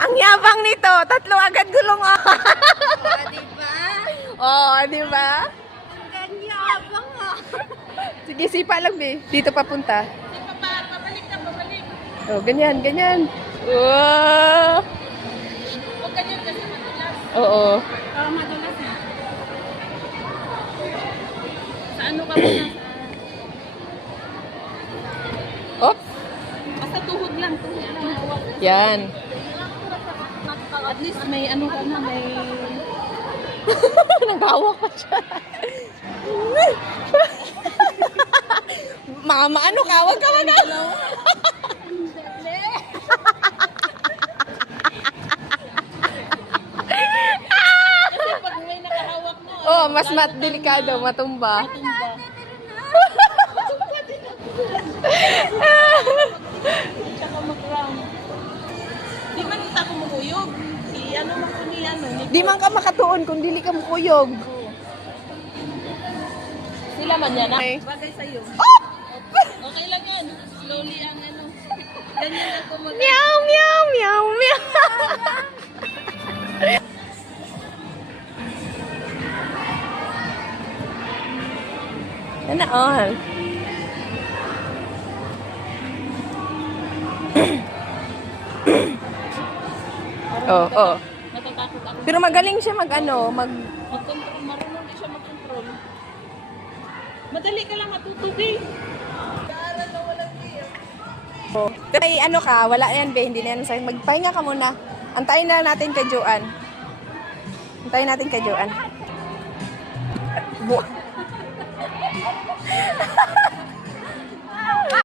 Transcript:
Ang yabang nito. Tatlo agad gulong. Oh. Diba? Oh, di ba? Ang yabang ah. Sige, sipa lang, be. Dito papunta. Pabalik na, pabalik. Oh, ganyan, ganyan. Wow! Huwag ganyan kasi madulas. Oo. Madulas na. Sa ano ka muna? Oops. Basta tuhod lang, tuhod lang. Yan. At least may ano ka na, may... Nagawak pa siya. Mama, ano ka? Wag ka mag-alaw. Kasi pag may nakahawak mo, Oh, mas delikado, matumba. matumba. Tsaka mag-round. Di man kita kumukuyog. I-ano man ko ni ano. Di man ka makatuon kung dili ka mukuyog. Sila man yan, Okay. bagay sa'yo. Okay lang yan. Slowly ang ano. Ganyan lang kung mag- Meow, meow, meow, meow. Sana all. Oh, oh. Natatakot ako. Pero magaling siya mag-ano, Mag-control. Marunong din siya mag-control. Madali ka lang matutubi. Kaaral na walang gear. Oh. Pero ay, ano ka, wala yan, be. Hindi na yan sa'yo. Magpahinga ka muna. Antayin na natin kay Joanne. Antayin natin kay Joanne.